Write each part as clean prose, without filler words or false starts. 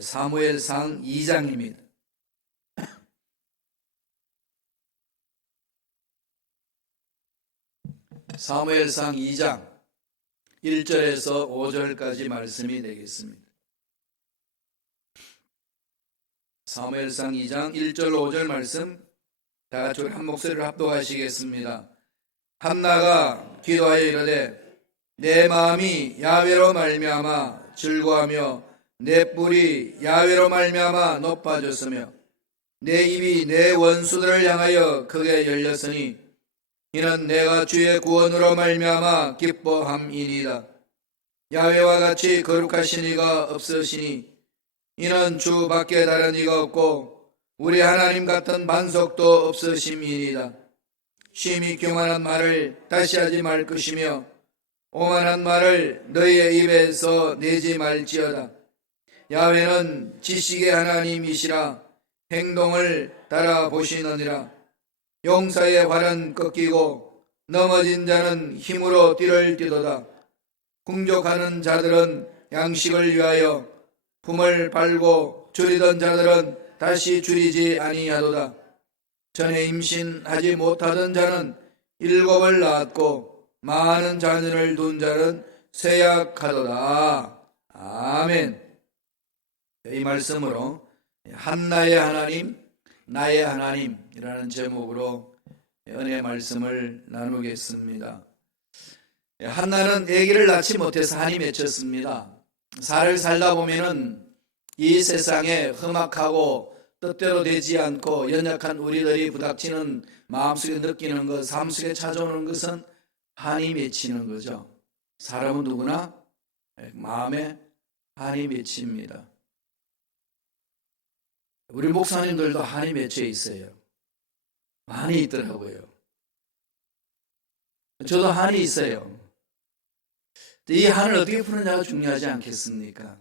사무엘상 2장입니다. 사무엘상 2장 1절에서 5절까지 말씀이 되겠습니다. 사무엘상 2장 1절 5절 말씀 다 같이 한 목소리를 합독하시겠습니다. 한나가 기도하여 이르되 내 마음이 야훼로 말미암아 즐거하며 내 뿔이 야훼로 말미암아 높아졌으며 내 입이 내 원수들을 향하여 크게 열렸으니 이는 내가 주의 구원으로 말미암아 기뻐함이니이다. 야훼와 같이 거룩하신 이가 없으시니 이는 주 밖에 다른 이가 없고 우리 하나님 같은 반석도 없으심이니이다. 심히 교만한 말을 다시 하지 말 것이며 오만한 말을 너희의 입에서 내지 말지어다. 야훼는 지식의 하나님이시라 행동을 따라 보시느니라. 용사의 활은 꺾이고 넘어진 자는 힘으로 띠를 띠도다. 궁족하는 자들은 양식을 위하여 품을 팔고 줄이던 자들은 다시 줄이지 아니하도다. 전에 임신하지 못하던 자는 7을 낳았고 많은 자녀를 둔 자는 쇠약하도다. 아멘. 이 말씀으로 한나의 하나님, 나의 하나님이라는 제목으로 은혜의 말씀을 나누겠습니다. 한나는 아기를 낳지 못해서 한이 맺혔습니다. 살을 살다 보면은 이 세상에 험악하고 뜻대로 되지 않고 연약한 우리들이 부닥치는 마음속에 느끼는 것, 삶 속에 찾아오는 것은 한이 맺히는 거죠. 사람은 누구나 마음에 한이 맺힙니다. 우리 목사님들도 한이 맺혀 있어요. 한이 있더라고요. 저도 한이 있어요. 이 한을 어떻게 푸느냐가 중요하지 않겠습니까?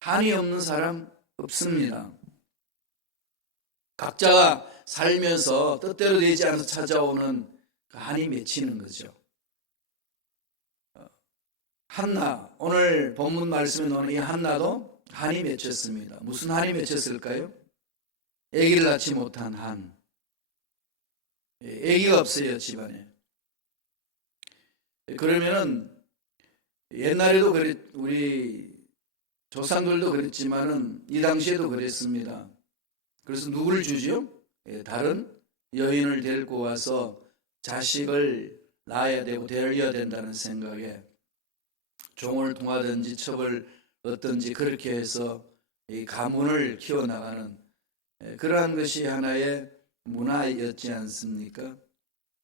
한이 없는 사람 없습니다. 각자가 살면서 뜻대로 되지 않아서 찾아오는 그 한이 맺히는 거죠. 한나, 오늘 본문 말씀에 나오는 이 한나도 한이 맺혔습니다. 무슨 한이 맺혔을까요? 아기를 낳지 못한 한. 아기가 없어요, 집안에. 그러면은 옛날에도 우리 조상들도 그랬지만은 이 당시에도 그랬습니다. 그래서 누구를 주죠? 다른 여인을 데리고 와서 자식을 낳아야 되고 데려야 된다는 생각에 종을 통하든지 첩을 얻든지 그렇게 해서 이 가문을 키워나가는 그러한 것이 하나의 문화였지 않습니까?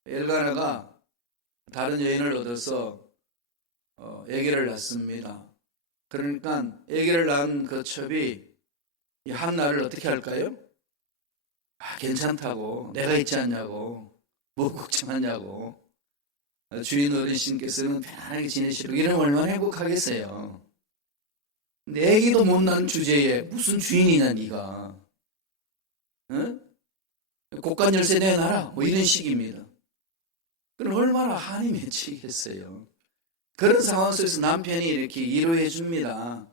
엘가나가 다른 여인을 얻어서 아기를 낳습니다. 그러니까 아기를 낳은 그 첩이 이 한나를 어떻게 할까요? 괜찮다고, 내가 있지 않냐고, 뭐 걱정하냐고, 주인 어르신께서는 편안하게 지내시라고 이러면 얼마나 행복하겠어요. 근데 아기도 못 낳은 주제에 무슨 주인이냐 네가, 응? 곳간 열쇠 내놔라, 뭐 이런 식입니다. 그럼 얼마나 한이 맺히겠어요. 그런 상황 속에서 남편이 이렇게 위로해 줍니다.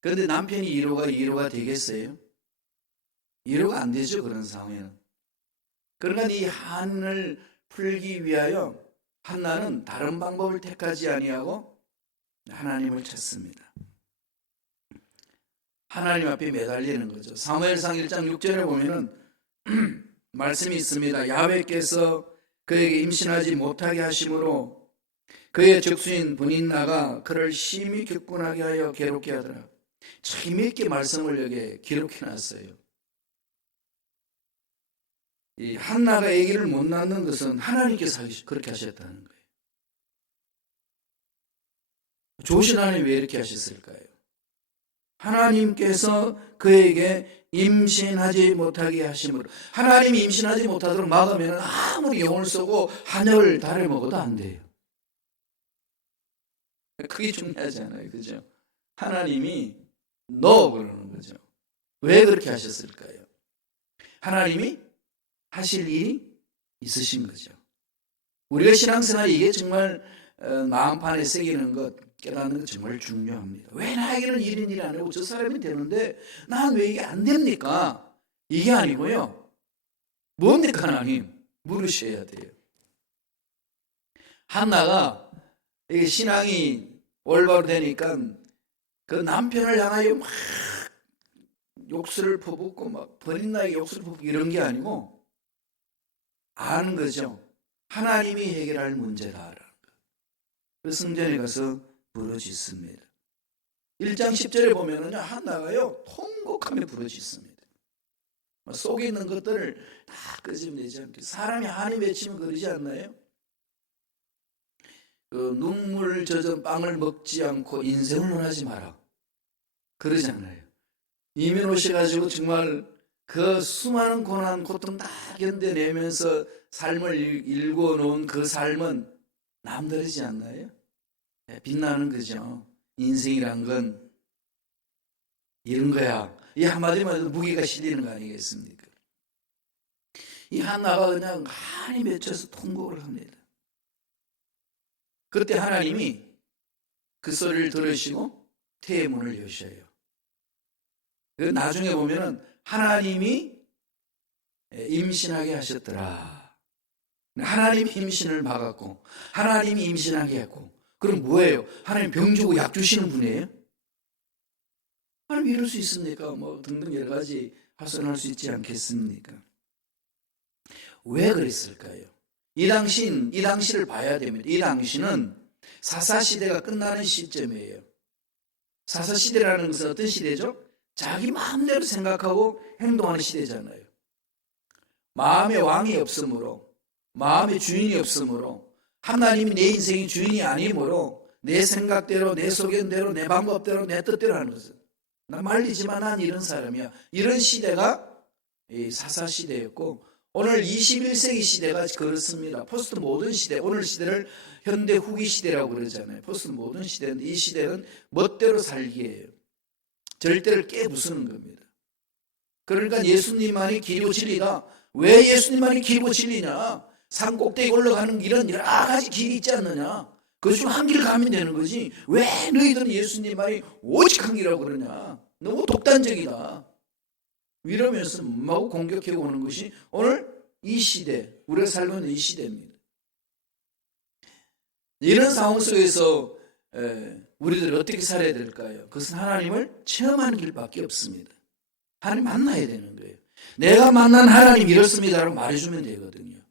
그런데 남편이 위로가 되겠어요? 위로가 안 되죠, 그런 상황에는. 그러니까 이 한을 풀기 위하여 한나는 다른 방법을 택하지 아니하고 하나님을 찾습니다. 하나님 앞에 매달리는 거죠. 사무엘상 1장 6절에 보면은 말씀이 있습니다. 야훼께서 그에게 임신하지 못하게 하심으로 그의 적수인 분인나가 그를 심히 격분하게 하여 괴롭게 하더라. 재미있게 말씀을 여기에 기록해 놨어요. 이 한나가 아기를 못 낳는 것은 하나님께서 그렇게 하셨다는 거예요. 좋으신 하나님이 왜 이렇게 하셨을까요? 하나님께서 그에게 임신하지 못하게 하심으로, 하나님이 임신하지 못하도록 막으면 아무리 용을 쓰고 한약을 달여 먹어도 안 돼요. 그게 중요하잖아요, 그죠? 하나님이 너 그러는 거죠. 왜 그렇게 하셨을까요? 하나님이 하실 일이 있으신 거죠. 우리가 신앙생활 이게 정말 마음판에 새기는 것, 깨닫는 게 정말 중요합니다. 왜 나에게는 이런 일이 안 되고 저 사람이 되는데 난 왜 이게 안 됩니까? 이게 아니고요. 뭡니까 하나님? 물으셔야 돼요. 한나가 이게 신앙이 올바로 되니까 그 남편을 향하여 막 욕설을 퍼붓고 막 버린 나에게 욕설을 퍼붓고 이런 게 아니고 아는 거죠. 하나님이 해결할 문제다라는 거. 그 성전에 가서 부르짖습니다. 1장 10절에 보면은요, 한나가요 통곡하며 부르짖습니다. 속에 있는 것들을 다 끄집내지 않게. 사람이 한이 맺히면 그러지 않나요? 그 눈물 젖은 빵을 먹지 않고 인생을 논하지 마라. 그러지 않아요. 이민 오셔가지고 정말 그 수많은 고난, 고통 다 견뎌내면서 삶을 일궈놓은 그 삶은 남다르지 않나요? 빛나는 거죠. 인생이란 건 이런 거야. 이 한마디만 해도 무게가 실리는 거 아니겠습니까? 이 한나가 그냥 한이 맺혀서 통곡을 합니다. 그때 하나님이 그 소리를 들으시고 태의 문을 여셔요. 나중에 보면은 하나님이 임신하게 하셨더라. 하나님이 임신을 막았고 하나님이 임신하게 했고, 그럼 뭐예요? 하나님 병 주고 약 주시는 분이에요? 하나님 이럴 수 있습니까? 뭐 등등 여러 가지 파선할 수 있지 않겠습니까? 왜 그랬을까요? 이 당시를 봐야 됩니다. 이 당시는 사사시대가 끝나는 시점이에요. 사사시대라는 것은 어떤 시대죠? 자기 마음대로 생각하고 행동하는 시대잖아요. 마음의 왕이 없으므로, 마음의 주인이 없으므로, 하나님이 내 인생의 주인이 아니므로 내 생각대로, 내 소견대로, 내 방법대로, 내 뜻대로 하는 것은, 나 말리지만 난 이런 사람이야. 이런 시대가 사사시대였고, 오늘 21세기 시대가 그렇습니다. 포스트 모던 시대, 오늘 시대를 현대 후기 시대라고 그러잖아요. 포스트 모던 시대인데 이 시대는 멋대로 살기예요. 절대를 깨부수는 겁니다. 그러니까 예수님만이 길이고 진리다. 왜 예수님만이 길이고 진리냐? 산 꼭대기 올라가는 길은 여러 가지 길이 있지 않느냐? 그 중 한 길 가면 되는 거지. 왜 너희들은 예수님만이 오직 한 길이라고 그러냐? 너무 독단적이다. 이러면서 마구 공격해 오는 것이 오늘 이 시대, 우리가 살고 있는 이 시대입니다. 이런 상황 속에서 우리들이 어떻게 살아야 될까요? 그것은 하나님을 체험하는 길밖에 없습니다. 하나님 만나야 되는 거예요. 내가 만난 하나님 이렇습니다라고 말해주면 되거든요.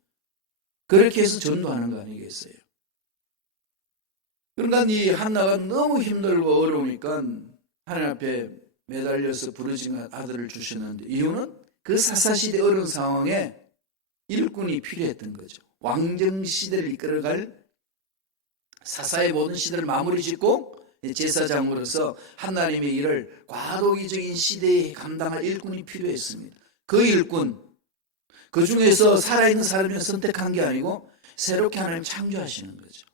그렇게 해서 전도하는 거 아니겠어요? 그러니까 이 한나가 너무 힘들고 어려우니까 하나님 앞에 매달려서 부르짖은 아들을 주셨는데, 이유는 그 사사시대 어려운 상황에 일꾼이 필요했던 거죠. 왕정시대를 이끌어갈 사사의 모든 시대를 마무리 짓고 제사장으로서 하나님의 일을 과도기적인 시대에 감당할 일꾼이 필요했습니다. 그 일꾼, 그 중에서 살아있는 사람을 선택한 게 아니고 새롭게 하나님 창조하시는 거죠.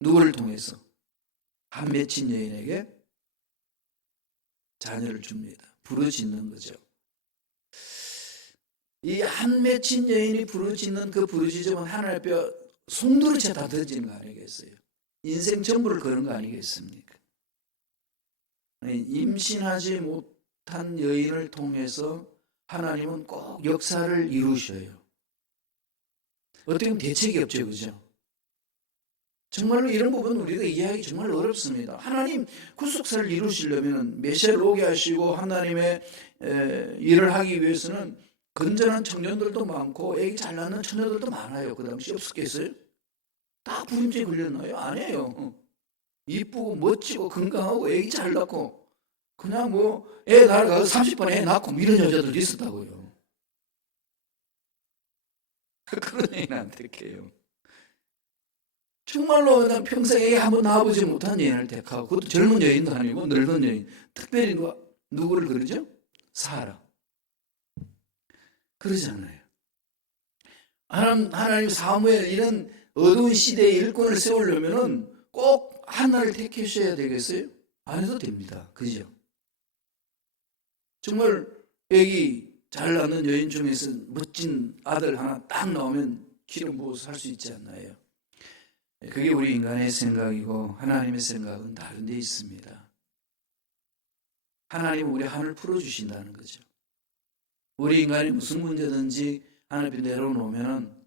누구를 통해서? 한 맺힌 여인에게 자녀를 줍니다. 부르짖는 거죠. 이 한 맺힌 여인이 부르짖는 그 부르짖음은 하나님 앞에 송두리째 다 던지는 거 아니겠어요? 인생 전부를 거는 거 아니겠습니까? 임신하지 못한 여인을 통해서 하나님은 꼭 역사를 이루셔요. 어떻게 보면 대책이 없죠, 그죠? 정말로 이런 부분은 우리가 이해하기 정말 어렵습니다. 하나님 구속사를 이루시려면 메시아를 오게 하시고 하나님의 일을 하기 위해서는 건전한 청년들도 많고 애기 잘 낳는 처녀들도 많아요. 그 당시 없었겠어요? 다 불임증에 걸렸나요? 아니에요. 이쁘고 멋지고 건강하고 애기 잘 낳고 그냥 뭐 애 낳아가서 30번에 애 낳고 이런 여자들도 있었다고요. 그런 애는 안 택해요. 정말로 그냥 평생에 한번 나와보지 못한 여인을 택하고, 그것도 젊은 여인도 아니고 늙은 여인, 특별히 누구를 그러죠? 사라. 그러잖아요. 하나님 사무엘 이런 어두운 시대에 일꾼을 세우려면은 꼭 하나를 택하셔야 되겠어요? 안 해도 됩니다. 그죠? 정말 애기 잘 낳는 여인 중에서 멋진 아들 하나 딱 나오면 기름 부어서 살 수 있지 않나요? 그게 우리 인간의 생각이고 하나님의 생각은 다른 데 있습니다. 하나님은 우리 한을 풀어주신다는 거죠. 우리 인간이 무슨 문제든지 하나님 내려놓으면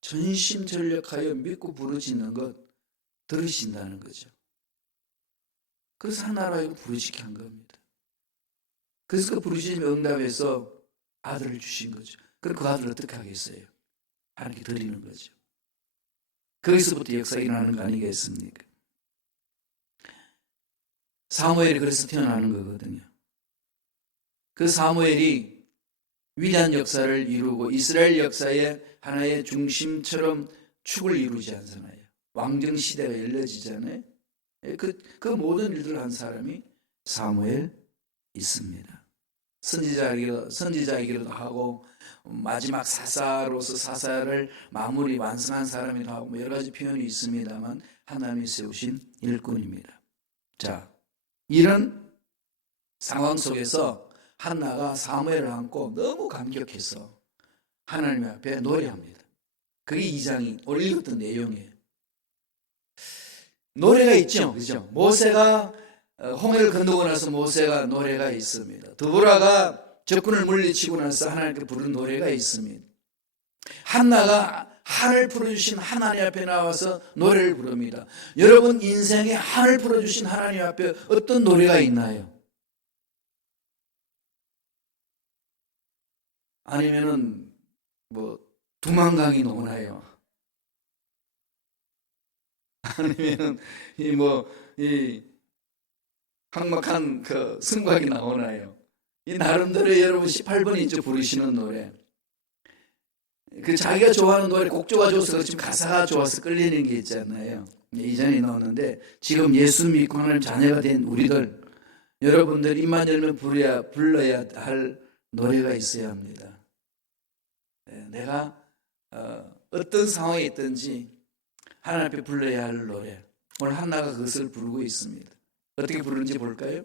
전심전력하여 믿고 부르짖는 것 들으신다는 거죠. 그래서 하나로 부르짖게 한 겁니다. 그래서 그 부르짖음 응답해서 아들을 주신 거죠. 그럼 그 아들을 어떻게 하겠어요? 하나님께 드리는 거죠. 거기서부터 역사가 일어나는 거 아니겠습니까? 사무엘이 그래서 태어나는 거거든요. 그 사무엘이 위대한 역사를 이루고 이스라엘 역사의 하나의 중심처럼 축을 이루지 않잖아요. 왕정 시대가 열려지잖아요. 그 모든 일들을 한 사람이 사무엘 있습니다. 선지자이기도 하고 마지막 사사로서 사사를 마무리 완성한 사람이기도 하고 여러 가지 표현이 있습니다만 하나님이 세우신 일꾼입니다. 자, 이런 상황 속에서 한나가 사무엘을 안고 너무 감격해서 하나님 앞에 노래합니다. 그게 2장이 오늘 읽었던 내용이에요. 노래가 있죠, 그죠? 모세가 홍해를 건너고 나서 모세가 노래가 있습니다. 드보라가 적군을 물리치고 나서 하나님께 부른 노래가 있습니다. 한나가 한을 풀어주신 하나님 앞에 나와서 노래를 부릅니다. 여러분 인생에 한을 풀어주신 하나님 앞에 어떤 노래가 있나요? 아니면은 뭐 두만강이 나오나요? 아니면은 이 항막한 그 승곽이 나오나요? 이 나름대로 여러분 18번이 이제 부르시는 노래. 그 자기가 좋아하는 노래 곡조가 좋아서 지금 가사가 좋아서 끌리는 게 있잖아요. 이전에 나오는데 지금 예수 믿고 하나님 자녀가 된 우리들 여러분들 입만 열면 불러야 할 노래가 있어야 합니다. 내가 어떤 상황에 있든지 하나님 앞에 불러야 할 노래. 오늘 한나가 그것을 부르고 있습니다. 어떻게 부르는지 볼까요?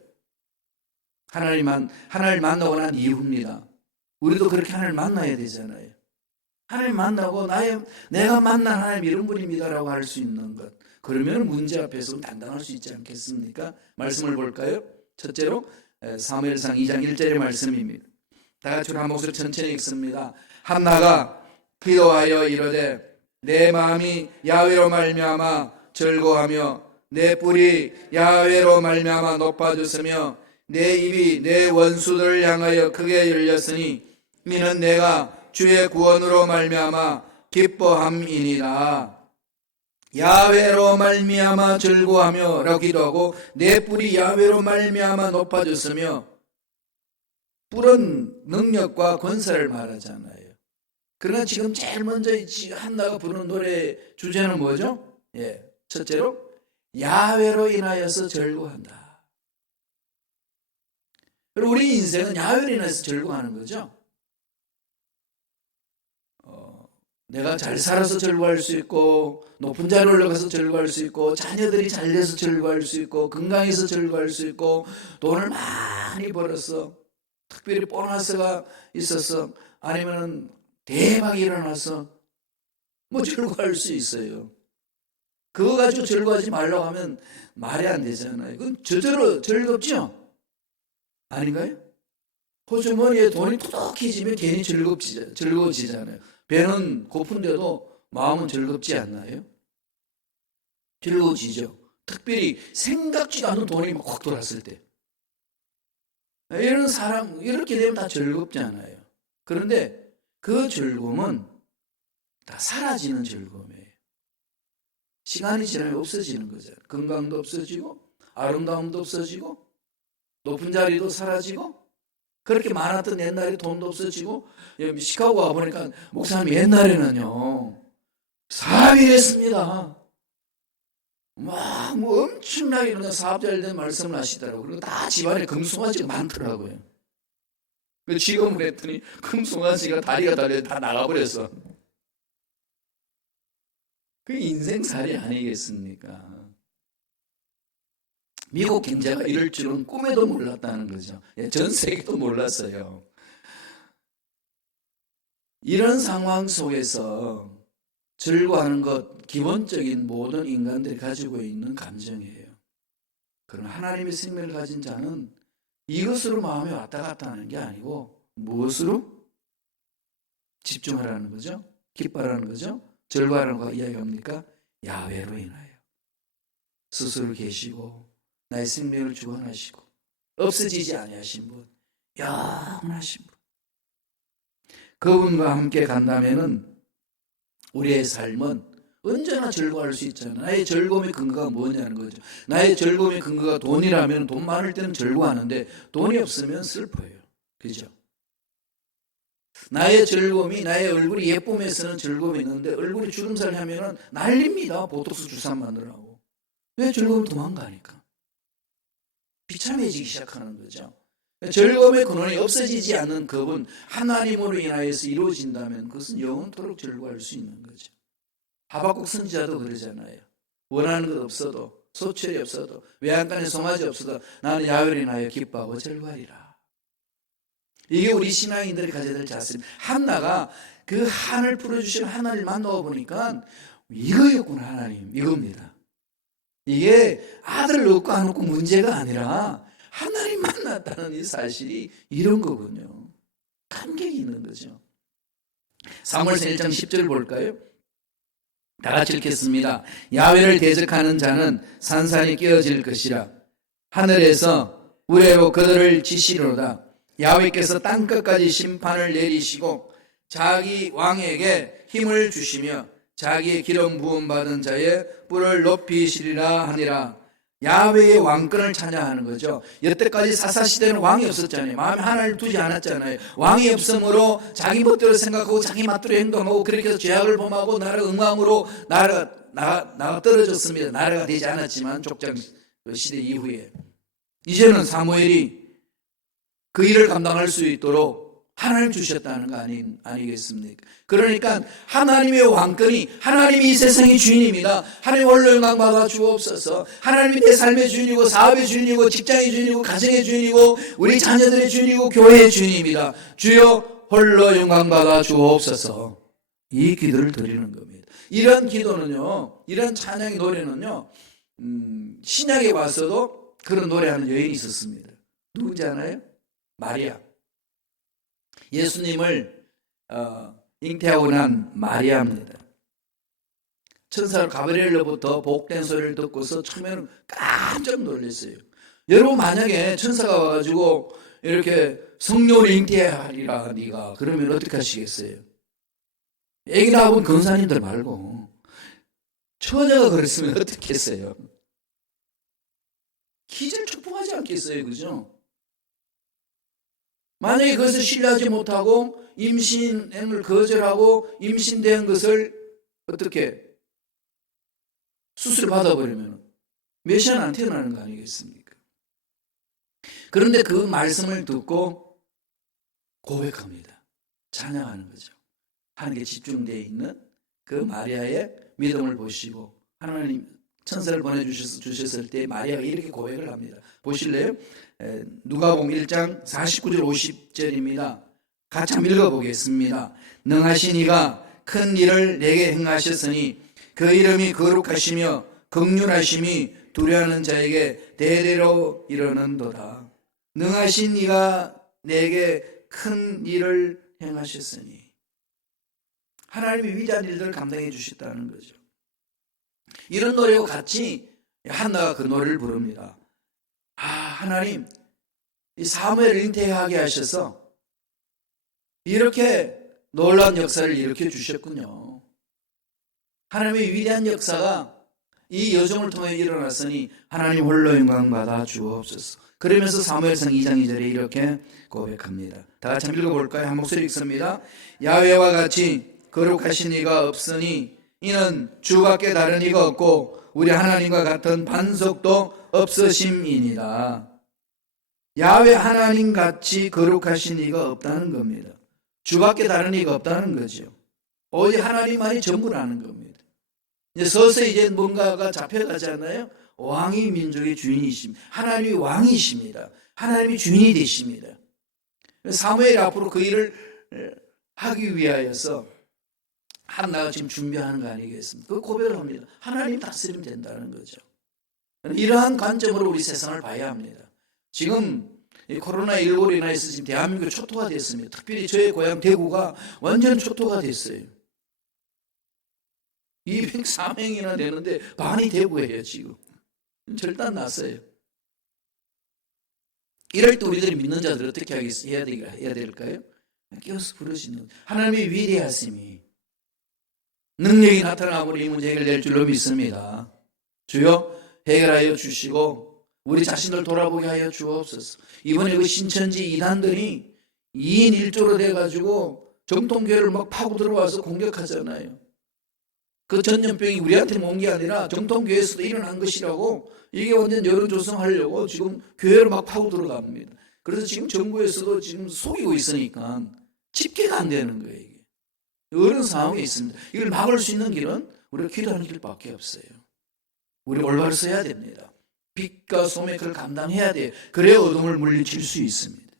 하나님을 만나고 난 이후입니다. 우리도 그렇게 하나님을 만나야 되잖아요. 하나님 만나고 내가 만난 하나님 이런 분입니다라고 할 수 있는 것. 그러면 문제 앞에서 단단할 수 있지 않겠습니까? 말씀을 볼까요? 첫째로 사무엘상 2장 1절의 말씀입니다. 다 같이 한 목소리 천천히 읽습니다. 한나가 기도하여 이르되 내 마음이 야훼로 말미암아 즐거워하며 내 뿔이 야훼로 말미암아 높아졌으며 내 입이 내 원수들을 향하여 크게 열렸으니 이는 내가 주의 구원으로 말미암아 기뻐함이니라. 야훼로 말미암아 즐거워하며 라고 기도하고 내 뿔이 야훼로 말미암아 높아졌으며 뿔은 능력과 권세를 말하잖아요. 그러나 지금 제일 먼저 한나가 부르는 노래 주제는 뭐죠? 첫째로 야훼로 인하여서 즐거워한다. 그리고 우리 인생은 야훼로 인해서 즐거워하는 거죠. 내가 잘 살아서 즐거워할 수 있고 높은 자리에 올라가서 즐거워할 수 있고 자녀들이 잘 돼서 즐거워할 수 있고 건강해서 즐거워할 수 있고 돈을 많이 벌어서 특별히 보너스가 있어서 아니면 대박이 일어나서 즐거워할 수 있어요. 그거 가지고 즐거워하지 말라고 하면 말이 안 되잖아요. 그건 저절로 즐겁죠? 아닌가요? 호주머니에 돈이 푸덕해지면 괜히 즐거워지잖아요. 배는 고픈데도 마음은 즐겁지 않나요? 즐거워지죠. 특별히 생각지도 않는 돈이 막 확 돌았을 때. 이런 사람, 이렇게 되면 다 즐겁잖아요. 그런데 그 즐거움은 다 사라지는 즐거움이에요. 시간이 지나면 없어지는 거잖아요. 건강도 없어지고, 아름다움도 없어지고, 높은 자리도 사라지고, 그렇게 많았던 옛날에 돈도 없어지고, 시카고 와보니까 목사님 옛날에는요, 사업이 됐습니다. 막 엄청나게 사업 잘 된 말씀을 하시더라고요. 그리고 다 집안에 금송아지가 많더라고요. 지금은 했더니 금송아지가 다리가 달려 다 나가버렸어. 그 인생살이 아니겠습니까? 미국 경제가 이럴 줄은 꿈에도 몰랐다는 거죠. 전 세계도 몰랐어요. 이런 상황 속에서 즐거워하는 것, 기본적인 모든 인간들이 가지고 있는 감정이에요. 그러나 하나님의 생명을 가진 자는 이것으로 마음이 왔다 갔다 하는 게 아니고 무엇으로? 집중하라는 거죠. 기뻐하라는 거죠. 즐거워하라는 거 이야기합니까? 야훼로 인하여 스스로 계시고 나의 생명을 주관하시고 없어지지 아니하신 분, 영원하신 분, 그분과 함께 간다면은 우리의 삶은 언제나 즐거워할 수 있잖아요. 나의 즐거움의 근거가 뭐냐는 거죠. 나의 즐거움의 근거가 돈이라면 돈 많을 때는 즐거워하는데 돈이 없으면 슬퍼요. 그죠? 나의 즐거움이 나의 얼굴이 예쁨에서는 즐거움이 있는데 얼굴이 주름살 하면은 난립니다. 보톡스 주사 만들라고. 왜? 즐거움이 도망가니까. 비참해지기 시작하는 거죠. 즐거움의 근원이 없어지지 않는 그분 하나님으로 인하여서 이루어진다면 그것은 영원토록 즐거워할 수 있는 거죠. 하박국 선지자도 그러잖아요. 원하는 것 없어도, 소출이 없어도, 외양간에 송아지 없어도 나는 야훼로 인하여 기뻐하고 즐거워하리라. 이게 우리 신앙인들이 가져야 될 자세입니다. 한나가 그 한을 풀어주신 하나님을 만나보니까 이거였구나. 하나님, 이겁니다. 이게 아들 얻고 안 얻고 문제가 아니라 하나님 만났다는 이 사실이 이런 거군요. 감격이 있는 거죠. 사무엘상 1장 10절 볼까요? 다 같이 읽겠습니다. 야훼를 대적하는 자는 산산이 깨어질 것이라. 하늘에서 우레로 그들을 치시리로다. 야훼께서 땅끝까지 심판을 내리시고 자기 왕에게 힘을 주시며 자기의 기름 부음 받은 자의 뿔을 높이시리라 하니라. 야훼의 왕권을 찬양하는 거죠. 여태까지 사사시대는 왕이 없었잖아요. 마음에 하나를 두지 않았잖아요. 왕이 없으므로 자기 멋대로 생각하고 자기 맛대로 행동하고 그렇게 해서 죄악을 범하고 나라가 엉망으로 나라가 떨어졌습니다. 나라가 되지 않았지만 족장 시대 이후에 이제는 사무엘이 그 일을 감당할 수 있도록 하나님 주셨다는 거 아니겠습니까? 그러니까 하나님의 왕권이, 하나님이 이 세상의 주인입니다. 하나님 홀로 영광 받아 주옵소서. 하나님이 내 삶의 주인이고 사업의 주인이고 직장의 주인이고 가정의 주인이고 우리 자녀들의 주인이고 교회의 주인입니다. 주여 홀로 영광 받아 주옵소서. 이 기도를 드리는 겁니다. 이런 기도는요, 이런 찬양의 노래는요, 신약에 와서도 그런 노래하는 여인이 있었습니다. 누군지 아나요? 마리아. 예수님을 잉태하고 난 마리아입니다. 천사 가브리엘로부터 복된 소리를 듣고서 처음에는 깜짝 놀랐어요. 여러분 만약에 천사가 와가지고 이렇게 성령을 잉태하리라 네가 그러면 어떻게 하시겠어요? 애기 낳아본 권사님들 말고 처녀가 그랬으면 어떻게 했어요? 기절 촉풍하지 않겠어요, 그죠? 만약에 그것을 신뢰하지 못하고 임신을 거절하고 임신된 것을 어떻게 수술을 받아버리면 메시아는 안 태어나는 거 아니겠습니까? 그런데 그 말씀을 듣고 고백합니다. 찬양하는 거죠. 하나님께 집중되어 있는 그 마리아의 믿음을 보시고 하나님 천사를 보내주셨을 때 마리아가 이렇게 고백을 합니다. 보실래요? 누가복음 1장 49절 50절입니다. 같이 한번 읽어보겠습니다. 능하신 이가 큰 일을 내게 행하셨으니 그 이름이 거룩하시며 긍휼하심이 두려워하는 자에게 대대로 이르는도다. 능하신 이가 내게 큰 일을 행하셨으니 하나님이 위대한 일들을 감당해 주셨다는 거죠. 이런 노래와 같이 한나가 그 노래를 부릅니다. 하나님, 이 사무엘을 잉태하게 하셔서 이렇게 놀라운 역사를 일으켜 주셨군요. 하나님의 위대한 역사가 이 여종을 통해 일어났으니 하나님 홀로 영광 받아 주옵소서. 그러면서 사무엘상 2장 2절에 이렇게 고백합니다. 다 같이 한번 읽어볼까요? 한 목소리 읽습니다. 야훼와 같이 거룩하신 이가 없으니 이는 주밖에 다른 이가 없고 우리 하나님과 같은 반석도 없으심이니라. 야훼 하나님 같이 거룩하신 이가 없다는 겁니다. 주밖에 다른 이가 없다는 거죠. 오직 하나님만이 전부라는 겁니다. 이제 서서히 이제 뭔가가 잡혀가잖아요. 왕이 민족의 주인이십니다. 하나님이 왕이십니다. 하나님이 주인이 되십니다. 사무엘이 앞으로 그 일을 하기 위하여서 한나가 지금 준비하는 거 아니겠습니까? 그 고백을 합니다. 하나님 다스리면 된다는 거죠. 이러한 관점으로 우리 세상을 봐야 합니다. 지금 코로나19로 인해서 지금 대한민국이 초토화 됐습니다. 특별히 저의 고향 대구가 완전 초토화 됐어요. 204명이나 되는데 반이 대구예요 지금. 절단 났어요. 이럴 때 우리들이 믿는 자들 어떻게 해야 될까요? 깨어서 부르시는 하나님의 위대하심이 능력이 나타나고 이 문제 해결될 줄로 믿습니다. 주여 해결하여 주시고 우리 자신을 돌아보게 하여 주옵소서. 이번에 그 신천지 이단들이 2인 1조로 돼가지고 정통교회를 막 파고 들어와서 공격하잖아요. 그 전염병이 우리한테는 온 게 아니라 정통교회에서도 일어난 것이라고, 이게 완전 여론 조성하려고 지금 교회로 막 파고 들어갑니다. 그래서 지금 정부에서도 지금 속이고 있으니까 집계가 안 되는 거예요. 이게 어려운 상황에 있습니다. 이걸 막을 수 있는 길은 우리가 기도하는 길밖에 없어요. 우리 올바로 써야 됩니다. 빛과 소매 그걸 감당해야 돼요. 그래야 어둠을 물리칠 수 있습니다.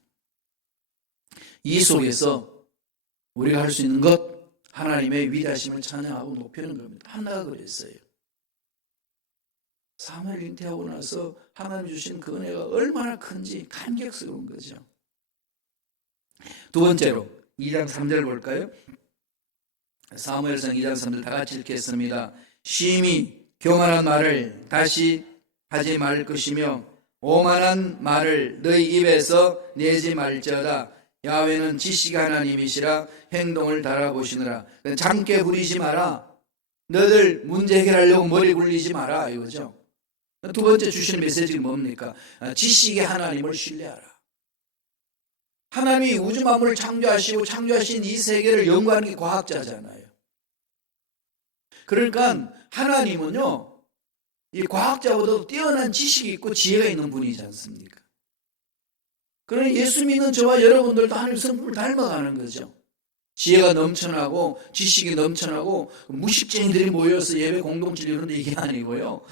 이 속에서 우리가 할 수 있는 것, 하나님의 위대하심을 찬양하고 높이는 겁니다. 한나가 그랬어요. 사무엘 잉태하고 나서 하나님 주신 그 은혜가 얼마나 큰지 감격스러운 거죠. 두 번째로 2장 3절 볼까요? 사무엘상 2장 3절 다 같이 읽겠습니다. 심히 교만한 말을 다시 하지 말 것이며 오만한 말을 너희 입에서 내지 말지어다. 야훼는 지식의 하나님이시라 행동을 달아보시느라. 장깨 부리지 마라. 너들 문제 해결하려고 머리 굴리지 마라 이거죠. 두 번째 주시는 메시지가 뭡니까? 지식의 하나님을 신뢰하라. 하나님이 우주 만물을 창조하시고 창조하신 이 세계를 연구하는 게 과학자잖아요. 그러니까 하나님은요, 이 과학자보다도 뛰어난 지식이 있고 지혜가 있는 분이지 않습니까? 그러니 예수 믿는 저와 여러분들도 하나님 성품을 닮아가는 거죠. 지혜가 넘쳐나고 지식이 넘쳐나고 무식쟁이들이 모여서 예배 공동체를 이루는데 이게 아니고요.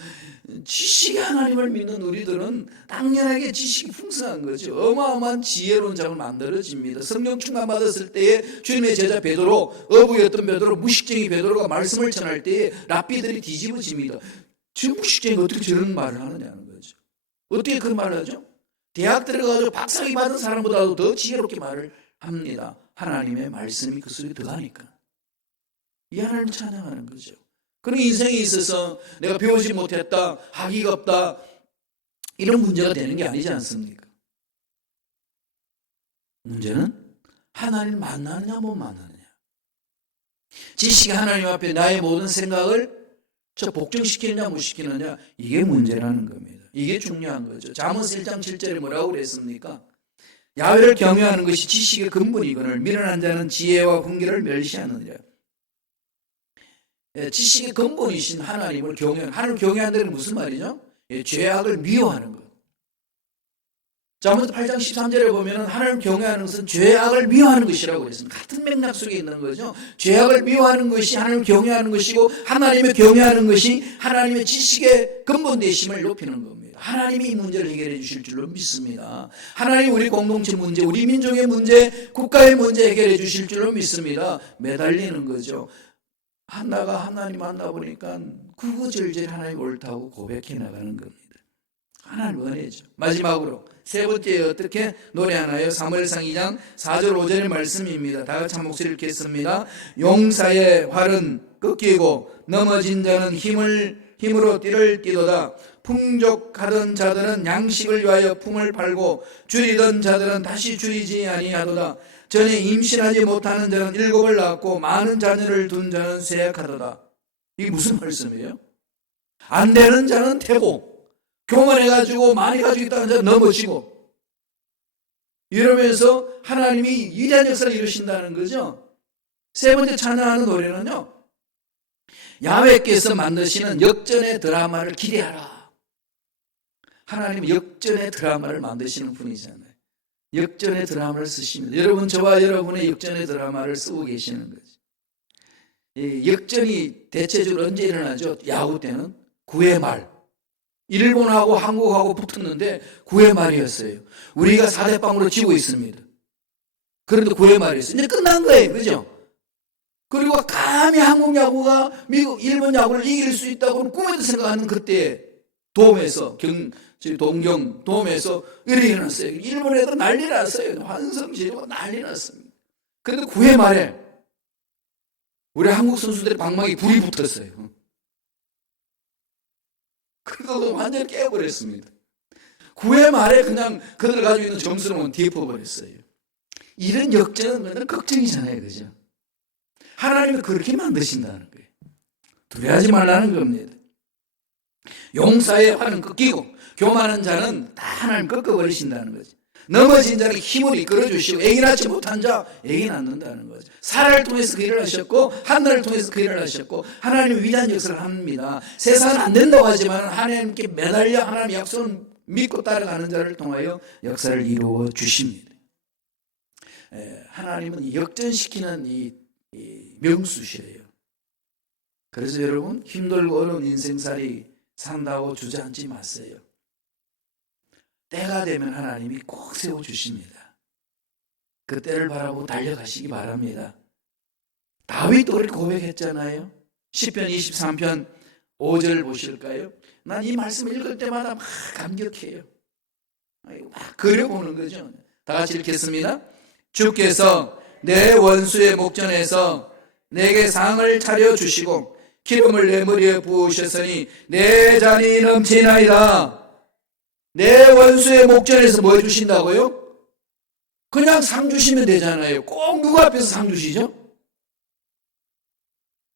지식의 하나님을 믿는 우리들은 당연하게 지식이 풍성한 거죠. 어마어마한 지혜로운 자가 만들어집니다. 성령 충만 받았을 때에 주님의 제자 베드로, 어부였던 베드로, 무식쟁이 베드로가 말씀을 전할 때에 랍비들이 뒤집어집니다. 저 무식쟁이가 어떻게 저런 말을 하느냐는 거죠. 어떻게 그 말을 하죠? 대학 들어가서 박사학위 받은 사람보다도 더 지혜롭게 말을 합니다. 하나님의 말씀이 그 속에 들어가니까. 이 하나님을 찬양하는 거죠. 그런 인생에 있어서 내가 배우지 못했다, 학위가 없다, 이런 문제가 되는 게 아니지 않습니까? 문제는 하나님 만나느냐 못 만나느냐. 지식이 하나님 앞에 나의 모든 생각을 복종시키느냐 못 시키느냐, 이게 문제라는 겁니다. 이게 중요한 거죠. 잠언스 1장 7절에 뭐라고 그랬습니까? 야훼를 경외하는 것이 지식의 근본이거늘 미련한 자는 지혜와 훈계를 멸시하느니라. 지식의 근본이신 하나님을 경외하는, 하나님을 경외한다는 건 무슨 말이죠? 죄악을 미워하는 것. 잠언스 8장 13절에 보면 하나님을 경외하는 것은 죄악을 미워하는 것이라고 했습니다. 같은 맥락 속에 있는 거죠. 죄악을 미워하는 것이 하나님을 경외하는 것이고, 하나님을 경외하는 것이 하나님의 지식의 근본 되심을 높이는 겁니다. 하나님이 이 문제를 해결해 주실 줄로 믿습니다. 하나님 우리 공동체 문제, 우리 민족의 문제, 국가의 문제 해결해 주실 줄로 믿습니다. 매달리는 거죠. 한나가 하나님 만나보니까 구구절절 하나님 옳다고 고백해 나가는 겁니다. 하나님 은혜죠. 마지막으로 세 번째 어떻게 노래하나요? 사무엘상 2장 4절 5절의 말씀입니다. 다 같이 한 목소리 읽겠습니다. 용사의 활은 꺾이고 넘어진 자는 힘으로 띠를 띠도다. 풍족하던 자들은 양식을 위하여 품을 팔고 줄이던 자들은 다시 줄이지 아니하도다. 전에 임신하지 못하는 자는 7을 낳았고 많은 자녀를 둔 자는 쇠약하도다. 이게 무슨 말씀이에요? 안 되는 자는 태고, 교만해가지고 많이 가지고 있다는 자는 넘어지고, 이러면서 하나님이 위대한 역사를 이루신다는 거죠. 세 번째 찬양하는 노래는요, 야훼께서 만드시는 역전의 드라마를 기대하라. 하나님은 역전의 드라마를 만드시는 분이잖아요. 역전의 드라마를 쓰십니다. 여러분, 저와 여러분의 역전의 드라마를 쓰고 계시는 거죠. 이 역전이 대체적으로 언제 일어나죠? 야후 때는 9회 말. 일본하고 한국하고 붙었는데 9회 말이었어요. 우리가 4대 빵으로 지고 있습니다. 그런데 9회 말이었어요. 이제 끝난 거예요. 그죠? 그리고 감히 한국 야구가 미국, 일본 야구를 이길 수 있다고는 꿈에도 생각하는 그때 돔에서 동경 돔에서 이렇게 일어났어요. 일본 애들 난리 났어요. 환성 지르고 난리 났습니다. 그런데 9회 말에 우리 한국 선수들의 방망이 불이 붙었어요. 그거 완전히 깨버렸습니다. 9회 말에 그냥 그들 가지고 있는 점수는 뒤엎어버렸어요. 이런 역전은 그냥 걱정이잖아요. 그죠? 하나님이 그렇게 만드신다는 거예요. 두려워하지 말라는 겁니다. 용사의 활은 꺾이고 교만한 자는 다 하나님 꺾어버리신다는 거죠. 넘어진 자는 힘으로 이끌어주시고 애기 낳지 못한 자 애기 낳는다는 거죠. 사라를 통해서 그 일을 하셨고 한나를 통해서 그 일을 하셨고 하나님은 위대한 역사를 합니다. 세상은 안 된다고 하지만 하나님께 매달려 하나님의 약속을 믿고 따라가는 자를 통하여 역사를 이루어 주십니다. 하나님은 역전시키는 이 명수시에요. 그래서 여러분 힘들고 어려운 인생살이 산다고 주저앉지 마세요. 때가 되면 하나님이 꼭 세워주십니다. 그 때를 바라보고 달려가시기 바랍니다. 다윗도 그렇게 고백했잖아요. 시편 23편 5절 보실까요? 난 이 말씀 읽을 때마다 막 감격해요. 막 그려보는 거죠. 다 같이 읽겠습니다. 주께서 내 원수의 목전에서 내게 상을 차려주시고 기름을 내 머리에 부으셨으니 내 잔이 넘치나이다. 내 원수의 목전에서 뭐 해주신다고요? 그냥 상 주시면 되잖아요. 꼭 누구 앞에서 상 주시죠?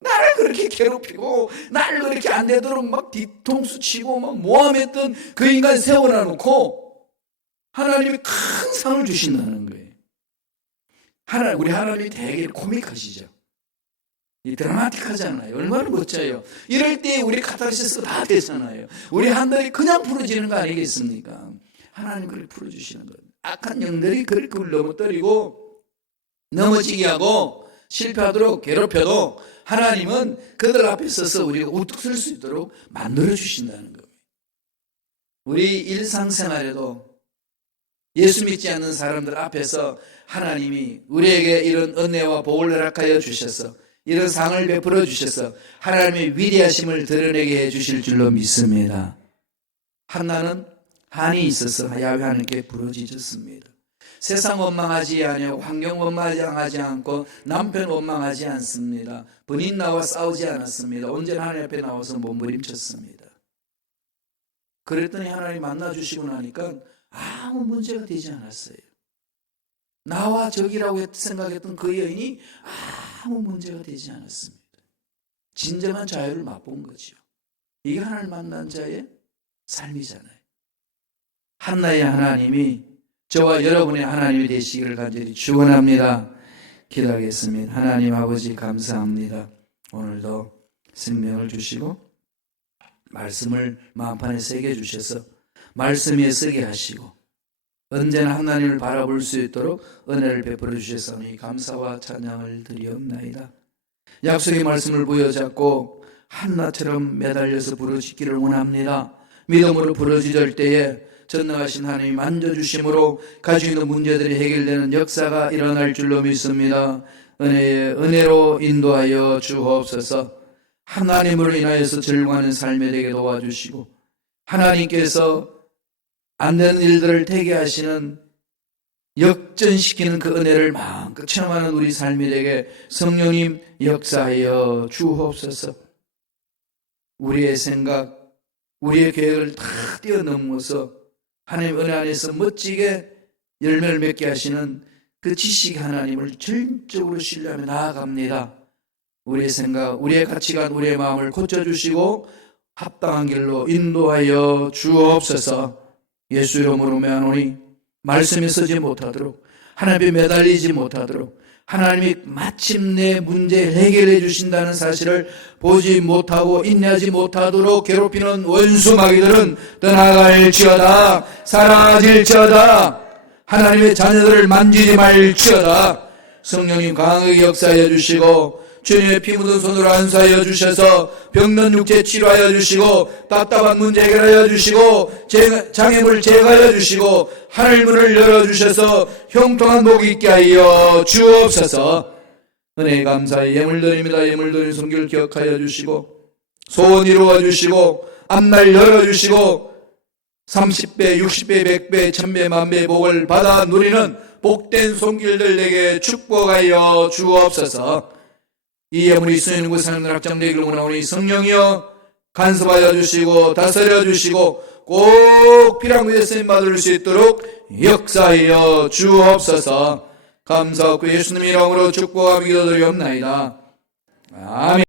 나를 그렇게 괴롭히고 나를 그렇게 안 되도록 막 뒤통수 치고 막 모함했던 그 인간 세워놔 놓고 하나님이 큰 상을 주신다는 거예요. 우리 하나님이 되게 코믹하시죠. 이 드라마틱하잖아요. 얼마나 멋져요. 이럴 때 우리 카타르시스가 다 되잖아요. 우리 하늘이 그냥 풀어지는 거 아니겠습니까? 하나님 그렇게 풀어주시는 거예요. 악한 영들이 그렇게 넘어뜨리고 넘어지게 하고 실패하도록 괴롭혀도 하나님은 그들 앞에 서서 우리가 우뚝 설 수 있도록 만들어주신다는 겁니다. 우리 일상생활에도 예수 믿지 않는 사람들 앞에서 하나님이 우리에게 이런 은혜와 복을 허락하여 주셔서 이런 상을 베풀어 주셔서 하나님의 위대하심을 드러내게 해주실 줄로 믿습니다. 한나는 한이 있어서 야훼 하나님께 부르짖었습니다. 세상 원망하지 아니하고 환경 원망하지 않고 남편 원망하지 않습니다. 본인 나와 싸우지 않았습니다. 언제나 하나님 앞에 나와서 몸부림쳤습니다. 그랬더니 하나님 만나주시고 나니까 아무 문제가 되지 않았어요. 나와 적이라고 생각했던 그 여인이 아무 문제가 되지 않았습니다. 진정한 자유를 맛본 거죠. 이게 하나님 만난 자의 삶이잖아요. 한나의 하나님이 저와 여러분의 하나님이 되시기를 간절히 축원합니다. 기도하겠습니다. 하나님 아버지 감사합니다. 오늘도 생명을 주시고 말씀을 마음판에 새겨 주셔서 말씀 위에 쓰게 하시고 언제나 하나님을 바라볼 수 있도록 은혜를 베풀어 주셨사오니 감사와 찬양을 드리옵나이다. 약속의 말씀을 부여잡고 한나처럼 매달려서 부르짖기를 원합니다. 믿음으로 부르짖을 때에 전능하신 하나님이 만져주심으로 가지고 있는 문제들이 해결되는 역사가 일어날 줄로 믿습니다. 은혜로 인도하여 주옵소서. 하나님으로 인하여서 즐거워하는 삶이 되게 도와주시고 하나님께서 안 되는 일들을 되게 하시는 역전시키는 그 은혜를 마음껏 체험하는 우리 삶이 되게 성령님 역사하여 주옵소서. 우리의 생각, 우리의 계획을 다 뛰어넘어서 하나님 은혜 안에서 멋지게 열매를 맺게 하시는 그 지식 하나님을 전적으로 신뢰하며 나아갑니다. 우리의 생각, 우리의 가치관, 우리의 마음을 고쳐주시고 합당한 길로 인도하여 주옵소서. 예수 이름으로 명하노니 말씀에 서지 못하도록 하나님께 매달리지 못하도록 하나님이 마침내 문제 해결해 주신다는 사실을 보지 못하고 인내하지 못하도록 괴롭히는 원수 마귀들은 떠나갈지어다. 사라질지어다. 하나님의 자녀들을 만지지 말지어다. 성령님 강하게 역사하여 주시고 주님의 피 묻은 손으로 안수하여 주셔서 병든 육체 치료하여 주시고 답답한 문제 해결하여 주시고 장애물 제거하여 주시고 하늘 문을 열어주셔서 형통한 복이 있게 하여 주옵소서. 은혜 감사히 예물 드립니다. 예물 드린 손길 기억하여 주시고 소원 이루어 주시고 앞날 열어주시고 30배, 60배, 100배, 1000배, 만배 복을 받아 누리는 복된 손길들에게 축복하여 주옵소서. 이 예물이 쓰이는 곳 사람들 확장되기를 원하오니 성령이여 간섭하여 주시고 다스려 주시고 꼭 필요한 곳에 쓰임 받을 수 있도록 역사하여 주옵소서. 감사하고 예수님 이름으로 축복하며 기도드리옵나이다. 아멘.